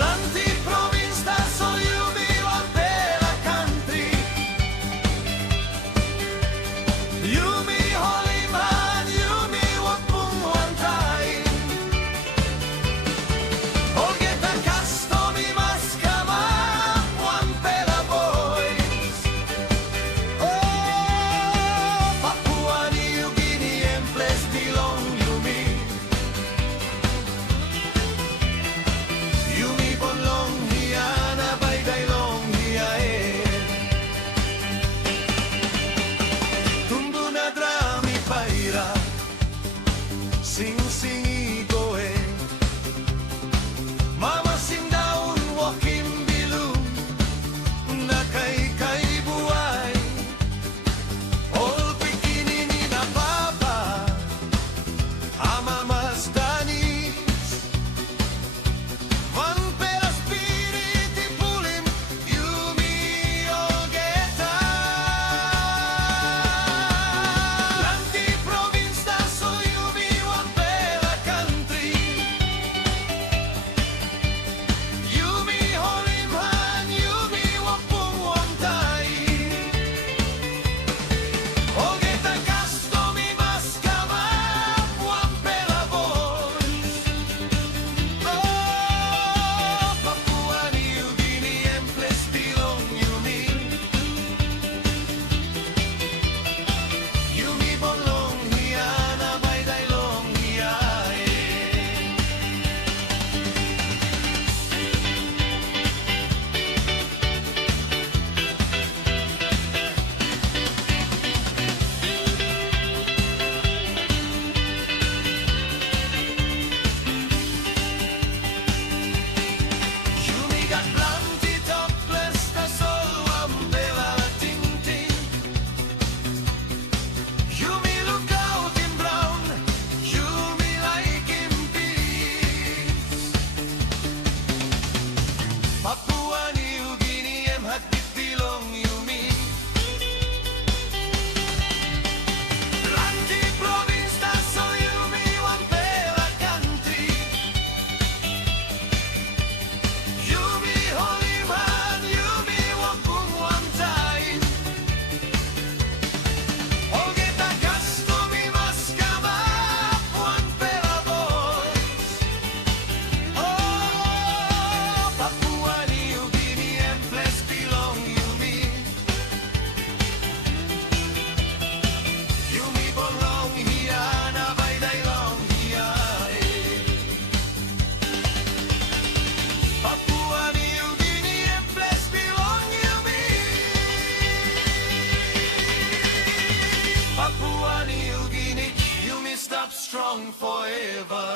Lanti provinsta so yumi wa pela country. Yumi holiman, yumi wa pungwantai. Olgeta kastomi maskama, wan pela boys. Oh, Papua New Guinea and place belong yumi. Yumi bolong hiya na bay daylong hiya Tumbo na drami paira Sing singi goe Mama sindaun wakim bilum Na kay kay buhay All bikini ni na papa Ama mas danis Van pera spiriti pulim Yumi olgeta Lanti provinsta so yumi wan pela country Yumi holimhan yumi wapung wantai Olgeta kastomi maskama wan pela boys Oh, Papua New Guinea and place belong yumi. Yumi bolong hiya na bay daylong hiya Yumi got plenty topless, that's all one bella ting-ting. Yumi look out in brown, Yumi like in peace. Papua New Guinea em hat belong Yumi. Lanti provinsta so Yumi wan pela country. Yumi holiman, yumi wapung wantain. Olgeta kastomi maskama, wan pela boys. Oh, Papua New Guinea and place belong yumi. Yumi bolong hiya na bay daylong hiya Papua New Guinea and place belong yumi. Papua New Guinea, yumi stop strong forever.